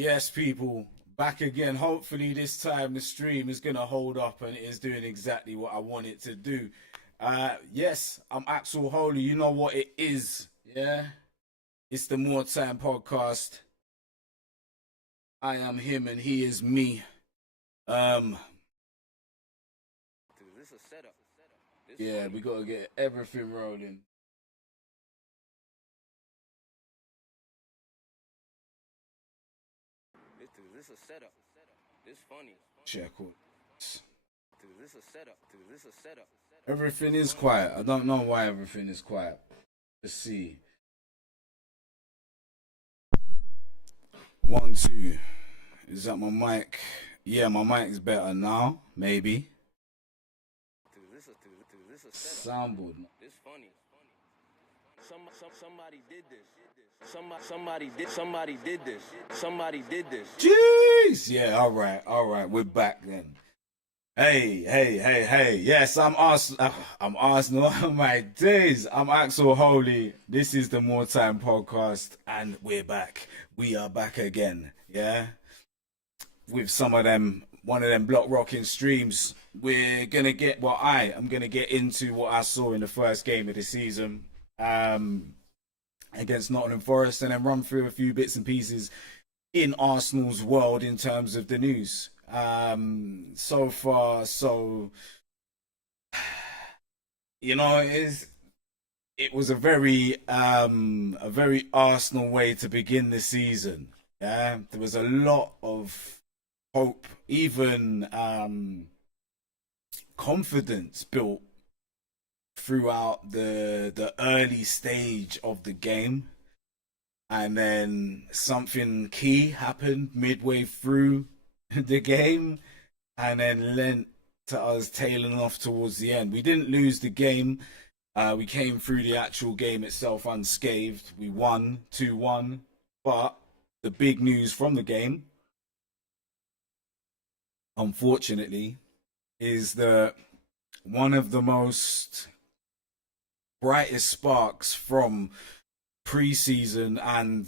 Yes, people, back again. Hopefully, this time the stream is going to hold up and it is doing exactly what I want it to do. Yes, I'm Axel Holy. You know what it is. Yeah, it's the More Time podcast. I am him and he is me. Um, Dude, this is a setup. This yeah, funny. we got to get everything rolling. This is a setup. This funny. Check all. Dude, this is a setup. Dude, this is a setup. Everything is quiet. I don't know why everything is quiet. Let's see. 1, 2. Is that my mic? Yeah, my mic is better now. Maybe. Dude, this is a setup. Soundboard. This funny. Somebody did this. Somebody did this. Somebody did this. Jeez. Yeah. All right. We're back then. Hey. Yes, I'm Arsenal. I'm Arsenal. Oh my days. I'm Axel Holy. This is the More Time podcast, and we're back. We are back again. Yeah. With some of them, one of them block rocking streams. We're gonna get. Well, I am gonna get into what I saw in the first game of the season. Against Nottingham Forest, and then run through a few bits and pieces in Arsenal's world in terms of the news. So far, so it was a very Arsenal way to begin the season. Yeah, there was a lot of hope, even confidence built throughout the early stage of the game, and then something key happened midway through the game, and then lent to us tailing off towards the end. We didn't lose the game. We came through the actual game itself unscathed. We won 2-1, but the big news from the game, unfortunately, is that one of the most brightest sparks from pre-season and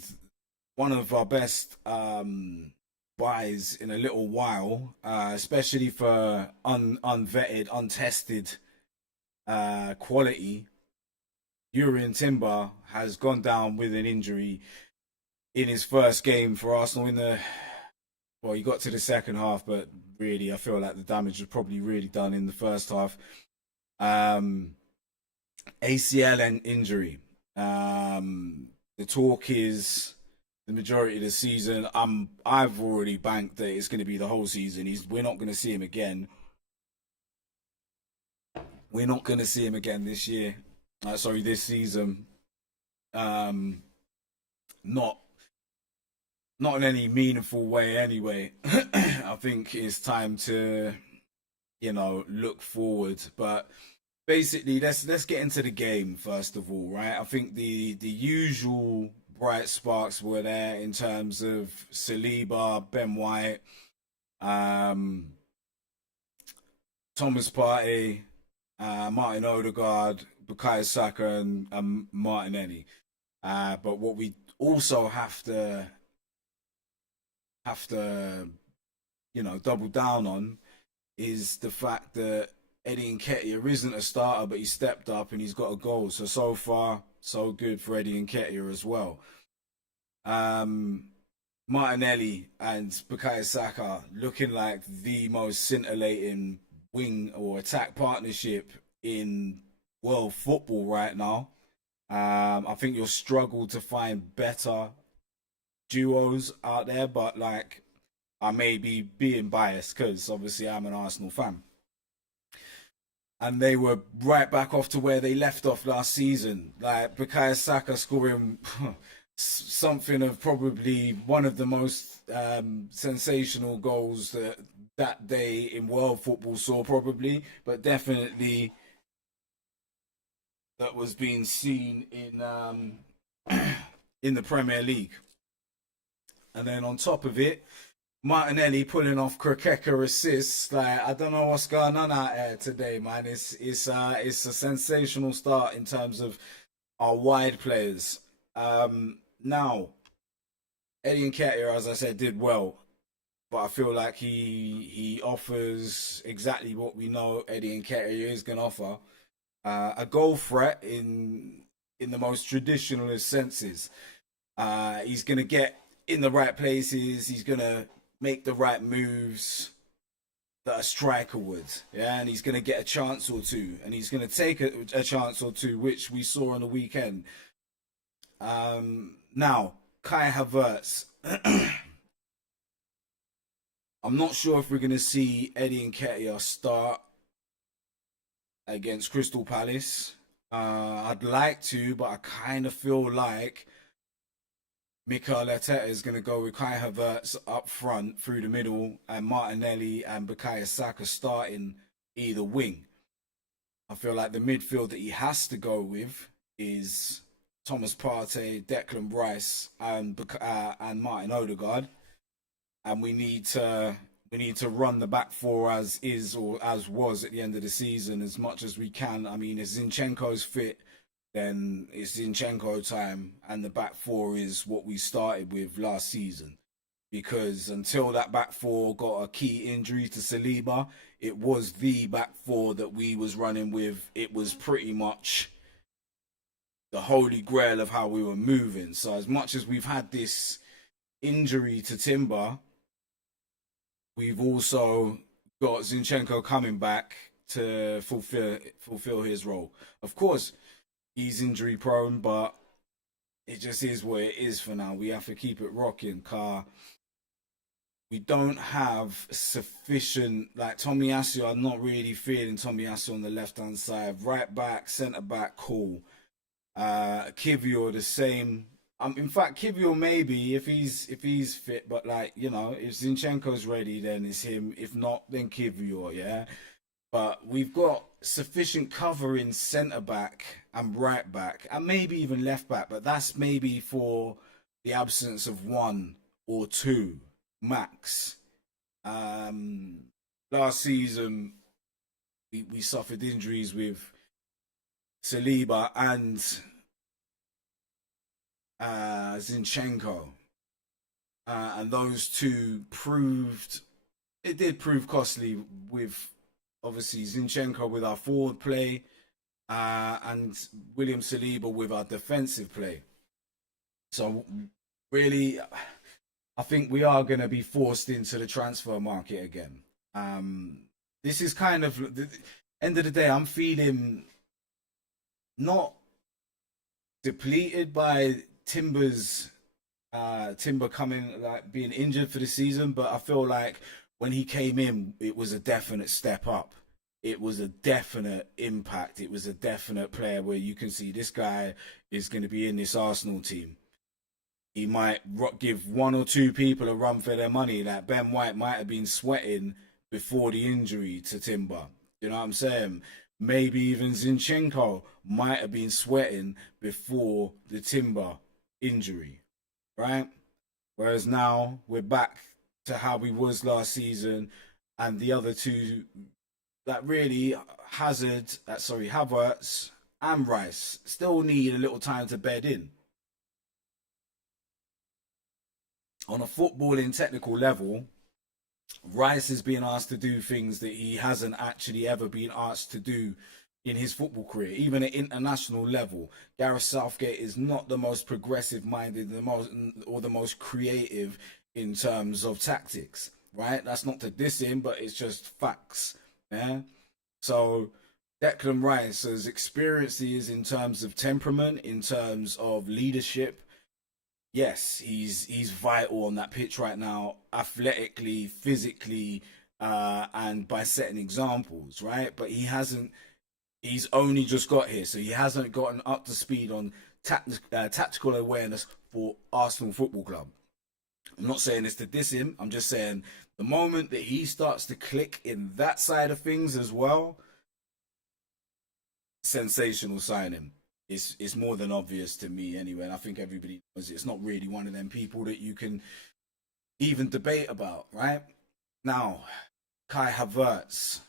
one of our best buys in a little while, especially for unvetted, untested quality. Urian Timber has gone down with an injury in his first game for Arsenal. He got to the second half, but really, I feel like the damage was probably really done in the first half. ACL and injury. The talk is the majority of the season. I've already banked that it's going to be the whole season. We're not going to see him again. We're not going to see him again this year. This season. Not in any meaningful way. Anyway, I think it's time to look forward, but basically, let's get into the game first of all, right? I think the usual bright sparks were there in terms of Saliba, Ben White, Thomas Partey, Martin Odegaard, Bukayo Saka, and Martinelli. But what we also have to double down on is the fact that Eddie Nketiah isn't a starter, but he stepped up and he's got a goal. So far, so good for Eddie Nketiah as well. Martinelli and Bukayo Saka looking like the most scintillating wing or attack partnership in world football right now. I think you'll struggle to find better duos out there, but I may be being biased because obviously I'm an Arsenal fan. And they were right back off to where they left off last season. Like Bukayo Saka scoring something of probably one of the most sensational goals that day in world football saw, probably, but definitely that was being seen in the Premier League. And then on top of it, Martinelli pulling off Krikeka assists. I don't know what's going on out there today, man. It's a sensational start in terms of our wide players. Now, Eddie Nketiah, as I said, did well, but I feel like he offers exactly what we know Eddie Nketiah is going to offer: a goal threat in the most traditionalist senses. He's going to get in the right places. He's going to make the right moves that a striker would. Yeah, and he's going to get a chance or two, and he's going to take a chance or two, which we saw on the weekend. Now, Kai Havertz. I'm not sure if we're going to see Eddie Nketiah start against Crystal Palace. I'd like to, but I kind of feel like Mikel Arteta is going to go with Kai Havertz up front through the middle and Martinelli and Bukayo Saka starting either wing. I feel like the midfield that he has to go with is Thomas Partey, Declan Rice, and Martin Odegaard, and we need to run the back four as is or as was at the end of the season as much as we can. I mean, if Zinchenko's fit, then it's Zinchenko time, and the back four is what we started with last season. Because until that back four got a key injury to Saliba, it was the back four that we was running with. It was pretty much the holy grail of how we were moving. So as much as we've had this injury to Timber, we've also got Zinchenko coming back to fulfill his role. Of course, he's injury prone, but it just is what it is for now. We have to keep it rocking, car. We don't have sufficient, like Tomiyasu. I'm not really feeling Tomiyasu on the left hand side. Right back, centre back, cool. Kivior the same. In fact, Kivior maybe if he's fit, but like if Zinchenko's ready, then it's him. If not, then Kivior, yeah. But we've got sufficient cover in centre back and right back, and maybe even left back. But that's maybe for the absence of one or two max. Last season we suffered injuries with Saliba and Zinchenko, and those two did prove costly with obviously Zinchenko with our forward play, and William Saliba with our defensive play. So really, I think we are going to be forced into the transfer market again. This is kind of the end of the day. I'm feeling not depleted by Timber coming, like being injured for the season, but I feel like when he came in, it was a definite step up. It was a definite impact. It was a definite player where you can see this guy is going to be in this Arsenal team. He might give one or two people a run for their money. Like Ben White might have been sweating before the injury to Timber. You know what I'm saying? Maybe even Zinchenko might have been sweating before the Timber injury, right? Whereas now we're back to how we was last season, and the other two that really Havertz and Rice still need a little time to bed in. On a footballing technical level, Rice is being asked to do things that he hasn't actually ever been asked to do in his football career, even at international level. Gareth Southgate is not the most progressive minded, the most creative in terms of tactics, right? That's not to diss him, but it's just facts. Yeah. So Declan Rice, as experienced he is in terms of temperament, in terms of leadership, yes, he's vital on that pitch right now, athletically, physically, and by setting examples, right? But he's only just got here, so he hasn't gotten up to speed on tactical awareness for Arsenal Football Club. I'm not saying this to diss him. I'm just saying the moment that he starts to click in that side of things as well, sensational signing. It's more than obvious to me anyway, and I think everybody knows it's not really one of them people that you can even debate about, right? Now, Kai Havertz.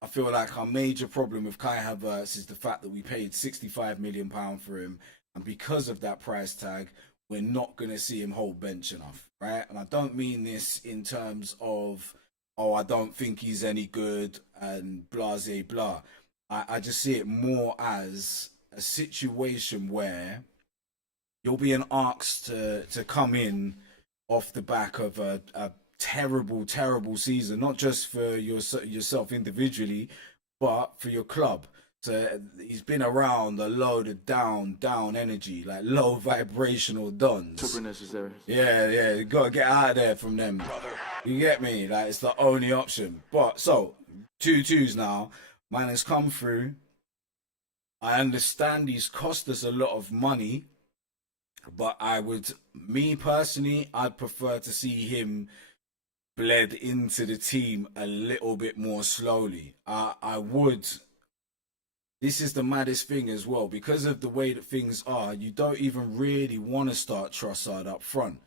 I feel like our major problem with Kai Havertz is the fact that we paid £65 million for him, and because of that price tag, we're not going to see him hold bench enough, right? And I don't mean this in terms of, oh, I don't think he's any good and blah, blah, blah. I just see it more as a situation where you're being asked to come in off the back of a terrible, terrible season, not just for yourself individually, but for your club. So he's been around a load of down energy, like low vibrational dons. Super necessary. Yeah, you gotta get out of there from them. You get me? Like it's the only option. But so 2-2s now. Man has come through. I understand he's cost us a lot of money, but me personally, I'd prefer to see him bled into the team a little bit more slowly. I would. This is the maddest thing as well, because of the way that things are. You don't even really want to start Trossard up front,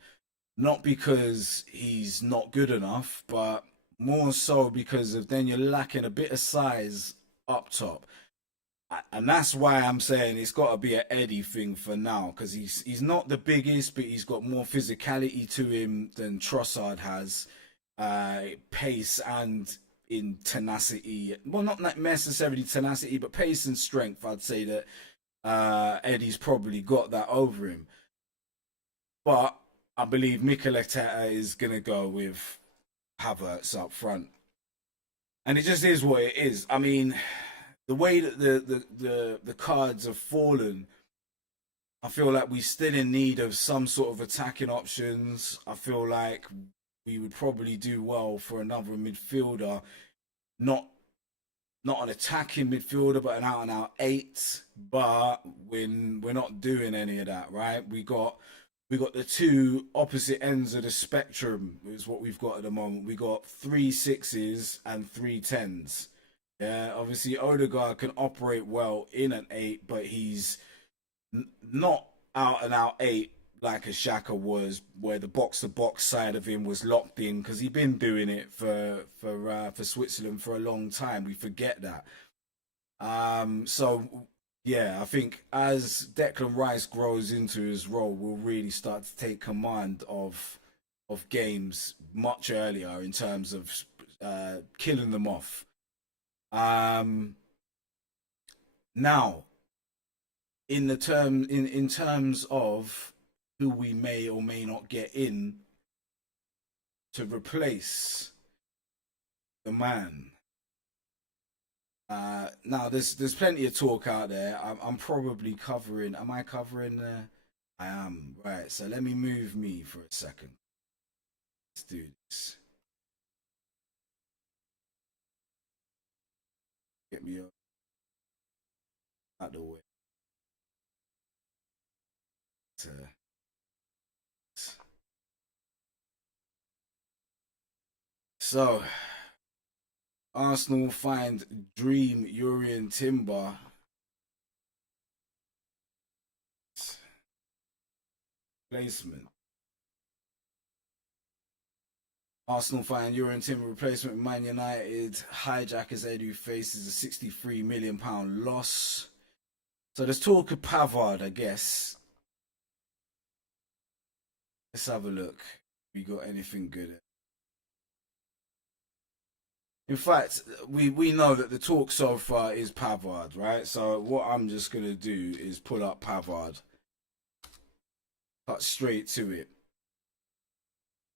not because he's not good enough, but more so because of then you're lacking a bit of size up top. And that's why I'm saying it's got to be an Eddie thing for now, because he's not the biggest, but he's got more physicality to him than Trossard has, pace and in tenacity. Well, not necessarily tenacity, but pace and strength. I'd say that Eddie's probably got that over him. But I believe Mikel Arteta is gonna go with Havertz up front, and it just is what it is. I mean, the way that the cards have fallen, I feel like we're still in need of some sort of attacking options. I feel like we would probably do well for another midfielder, not an attacking midfielder, but an out and out 8. But when we're not doing any of that, right? We got the two opposite ends of the spectrum is what we've got at the moment. We got 3 6s and 3 10s. Yeah, obviously Odegaard can operate well in an 8, but he's not out and out 8 like a Xhaka was, where the box to box side of him was locked in, because he'd been doing it for Switzerland for a long time. We forget that. So yeah, I think as Declan Rice grows into his role, we'll really start to take command of games much earlier in terms of killing them off. Now, in terms of who we may or may not get in to replace the man. Now there's plenty of talk out there. I'm probably covering. Am I covering? I am, right. So let me move me for a second. Let's do this. Get me out the way. So Arsenal find dream Urian Timber. Placement. Arsenal find Urian Timber replacement with Man United. Hijackers Edu faces a £63 million loss. So there's talk of Pavard, I guess. Let's have a look. We got anything good? In fact, we know that the talk so far is Pavard, right? So what I'm just gonna do is pull up Pavard. Cut straight to it.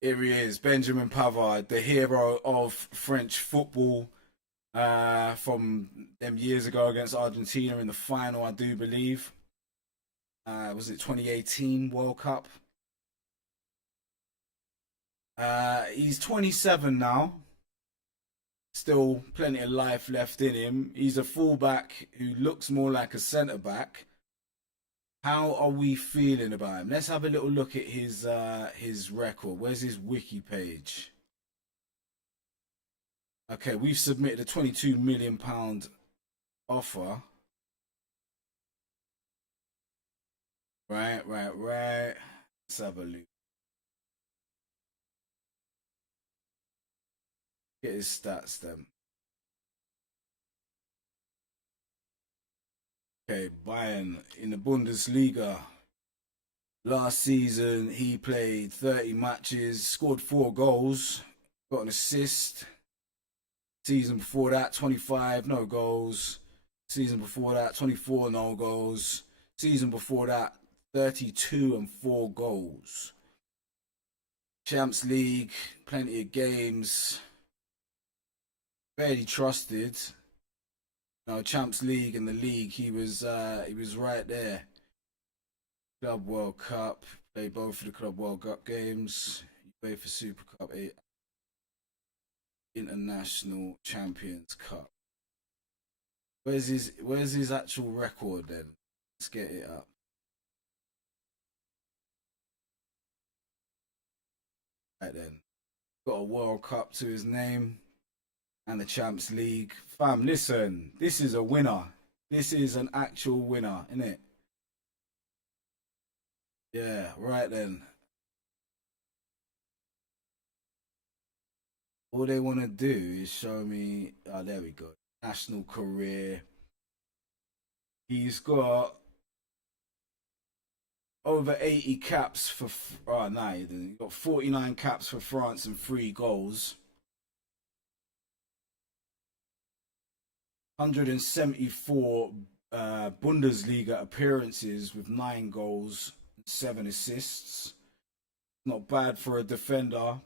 Here he is, Benjamin Pavard, the hero of French football, from them years ago against Argentina in the final, I do believe. Was it 2018 World Cup? He's 27 now. Still plenty of life left in him. He's a fullback who looks more like a centre back. How are we feeling about him? Let's have a little look at his record. Where's his wiki page? Okay, we've submitted a £22 million offer. Right. Let's have a look. Get his stats then. Okay, Bayern in the Bundesliga. Last season, he played 30 matches, scored 4 goals, got an assist. Season before that, 25, no goals. Season before that, 24, no goals. Season before that, 32 and 4 goals. Champs League, plenty of games. Fairly trusted. No, Champs League and the league, he was right there. Club World Cup, played both of the Club World Cup games. He played for Super Cup, International Champions Cup. Where's his actual record then? Let's get it up. Right then. Got a World Cup to his name and the Champs League. Fam, listen, this is a winner. This is an actual winner, isn't it? Yeah, right then. All they want to do is show me. Oh, there we go. National career. He's got over 80 caps for. Oh, no, he didn't. He got 49 caps for France and 3 goals. 174 Bundesliga appearances with 9 goals, 7 assists. Not bad for a defender.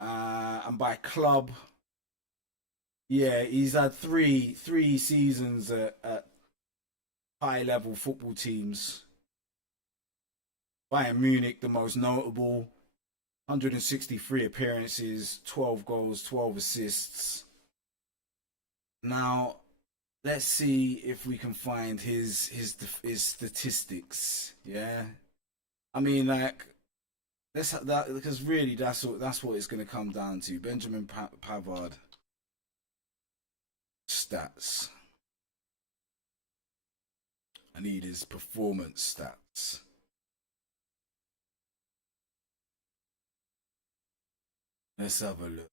And by club, yeah, he's had three seasons at high level football teams. Bayern Munich, the most notable, 163 appearances, 12 goals, 12 assists. Now, let's see if we can find his statistics. Yeah, I mean, like, let's that because really that's what it's going to come down to. Benjamin Pavard stats. I need his performance stats. Let's have a look.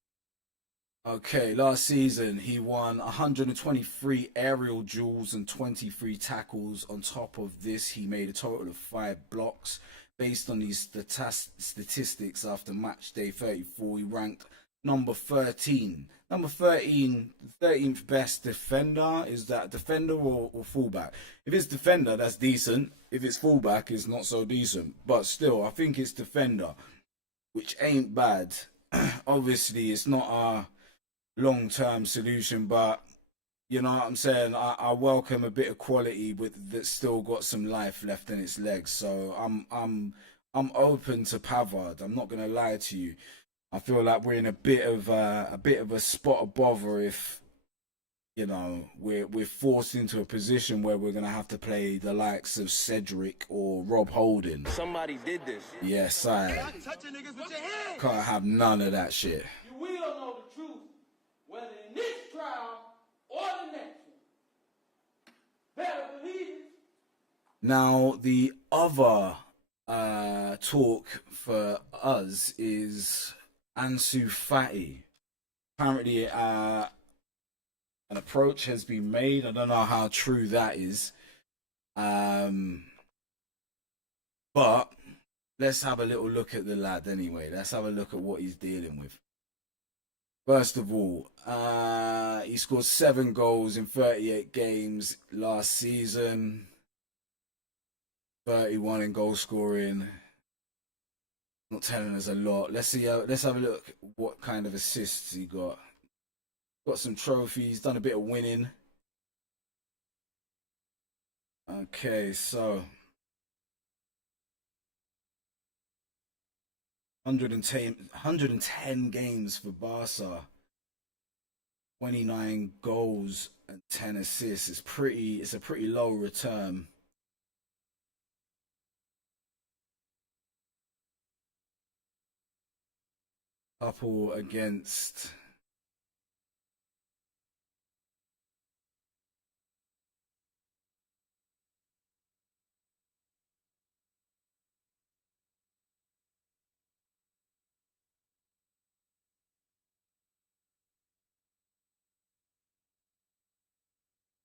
Okay, last season he won 123 aerial duels and 23 tackles. On top of this, he made a total of 5 blocks. Based on these statistics after match day 34, he ranked number 13. Number 13, 13th best defender. Is that defender or fullback? If it's defender, that's decent. If it's fullback, it's not so decent. But still, I think it's defender, which ain't bad. Obviously, it's not a long-term solution, but you know what I'm saying. I welcome a bit of quality with that's still got some life left in its legs. So I'm open to Pavard. I'm not gonna lie to you. I feel like we're in a bit of a spot of bother if you know we're forced into a position where we're gonna have to play the likes of Cedric or Rob Holding. Somebody did this. Yes, I can't have none of that shit. You will know the truth, whether in this trial or the next one. Better believe it. Now the other talk for us is Ansu Fati. Apparently, an approach has been made. I don't know how true that is, but let's have a little look at the lad anyway. Let's have a look at what he's dealing with. First of all, he scored 7 goals in 38 games last season. 31 in goal scoring. Not telling us a lot. Let's see. Let's have a look. What kind of assists he got? Got some trophies. Done a bit of winning. Okay, so 110 games for Barca. 29 goals and 10 assists. It's a pretty low return. Couple against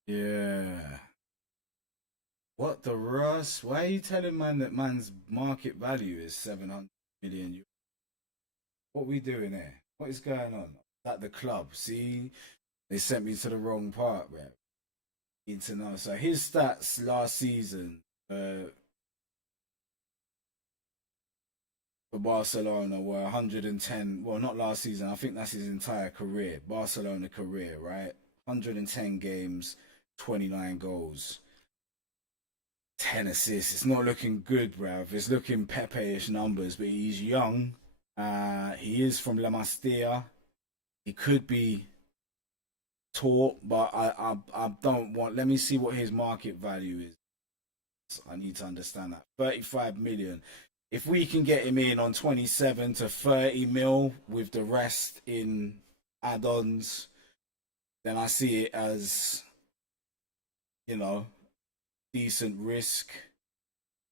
yeah. What the Russ? Why are you telling man that man's market value is 700 million? What are we doing here? What is going on? At the club, see, they sent me to the wrong part, bro. Need to know. So his stats last season for Barcelona were 110. Well, not last season. I think that's his entire career, Barcelona career, right? 110 games, 29 goals, 10 assists. It's not looking good, bruv. It's looking Pepe-ish numbers, but he's young. He is from La Masia. He could be taught, but I don't want. Let me see what his market value is. I need to understand that. 35 million. If we can get him in on 27 to 30 mil with the rest in add-ons, then I see it as, you know, decent risk.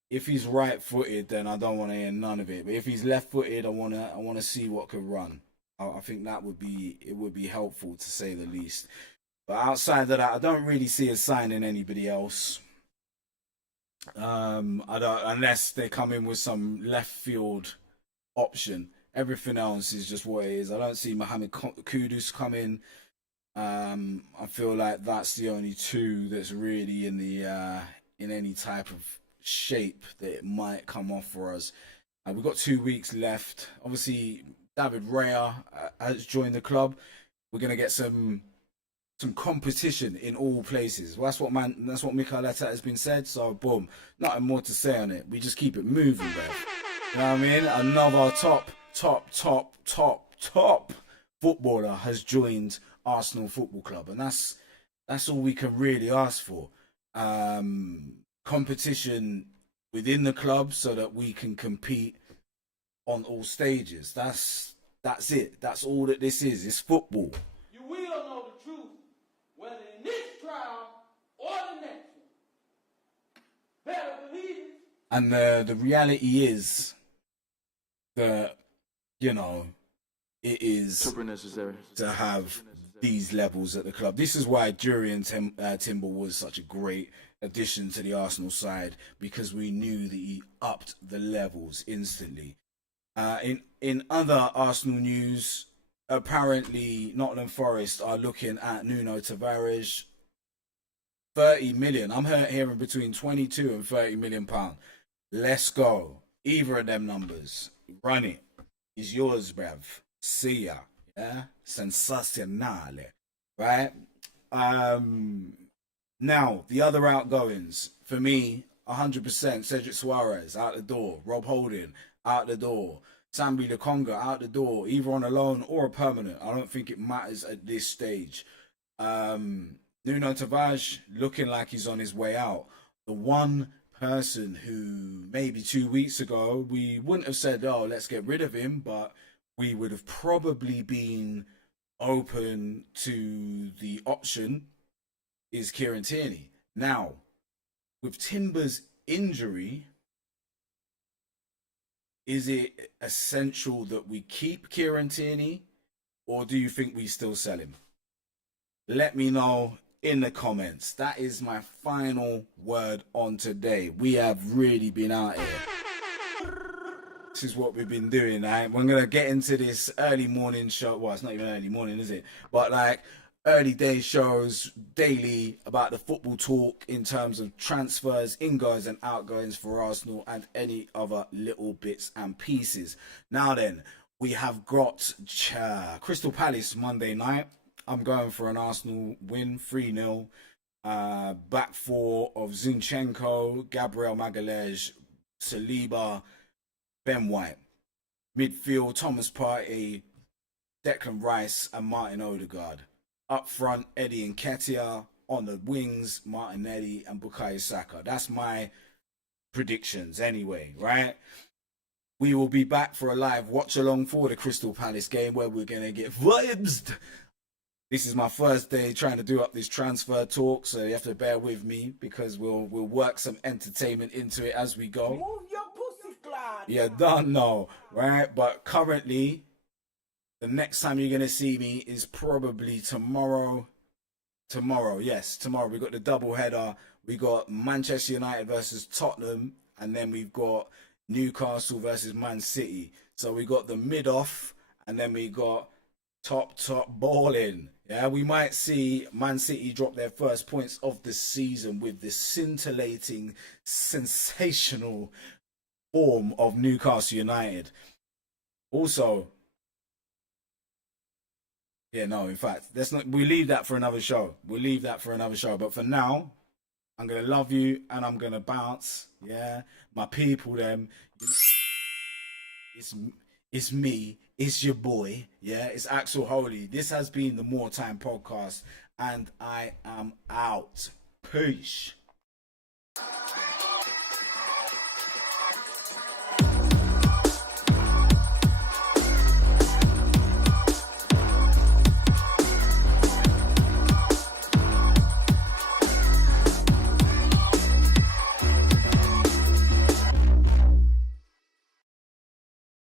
If he's right-footed, then I don't want to hear none of it. But if he's left-footed, I wanna see what could run. I think that would be helpful, to say the least. But outside of that, I don't really see us signing anybody else. I don't, unless they come in with some left field option. Everything else is just what it is. I don't see Mohamed Kudus coming. I feel like that's the only two that's really in the in any type of shape that it might come off for us. We've got 2 weeks left. Obviously, David Raya has joined the club. We're gonna get some competition in all places. Well, that's what Mikel Arteta has been said. So boom, nothing more to say on it. We just keep it moving, bro. You know what I mean? Another top footballer has joined Arsenal Football Club, and that's all we can really ask for. Competition within the club so that we can compete on all stages. That's it. That's all that this is. It's football. You will know the truth, whether in this trial or the next one. Better believe it. And the reality is that, you know, it is Super necessary. to have these levels at the club. This is why Jurriën Timber was such a great addition to the Arsenal side, because we knew that he upped the levels instantly. In other Arsenal news, apparently Nottingham Forest are looking at Nuno Tavares. 30 million. I'm hearing between 22 and 30 million pound. Let's go. Either of them numbers. Run it. It's yours, bruv. See ya. Yeah? Sensacionale. Right? Now, the other outgoings. For me, 100%. Cedric Suarez, out the door. Rob Holding, out the door. Sambi Lukonga, out the door. Either on a loan or a permanent. I don't think it matters at this stage. Nuno Tavares, looking like he's on his way out. The one person who maybe 2 weeks ago, we wouldn't have said, oh, let's get rid of him, but we would have probably been open to the option, is Kieran Tierney. Now, with Timber's injury, is it essential that we keep Kieran Tierney, or do you think we still sell him? Let me know in the comments. That is my final word on today. We have really been out here. This is what we've been doing. Right? We're going to get into this early morning show. Well, it's not even early morning, is it? But like early day shows daily about the football talk in terms of transfers, ingoings and outgoings for Arsenal and any other little bits and pieces. Now then, we have got Crystal Palace Monday night. I'm going for an Arsenal win, 3-0. Back four of Zinchenko, Gabriel Magalhaes, Saliba, Ben White. Midfield, Thomas Partey, Declan Rice and Martin Odegaard. Up front, Eddie Nketiah. On the wings, Martinelli and Bukayo Saka. That's my predictions anyway, right? We will be back for a live watch along for the Crystal Palace game where we're going to get vibes. This is my first day trying to do up this transfer talk, so you have to bear with me because we'll work some entertainment into it as we go. Move your pussy glide. You don't know, right? But currently, the next time you're going to see me is probably tomorrow Tomorrow, yes, tomorrow we got the double header. We got Manchester United versus Tottenham, and then we've got Newcastle versus Man City. So we got the mid off, and then we got top balling. Yeah, we might see Man City drop their first points of the season with the scintillating, sensational form of Newcastle United. Also, yeah, no, in fact, let's not. We leave that for another show. We'll leave that for another show. But for now, I'm gonna love you and I'm gonna bounce. Yeah, my people, them. It's it's me. It's your boy. Yeah, it's Axel Holy. This has been the More Time Podcast, and I am out. Peace.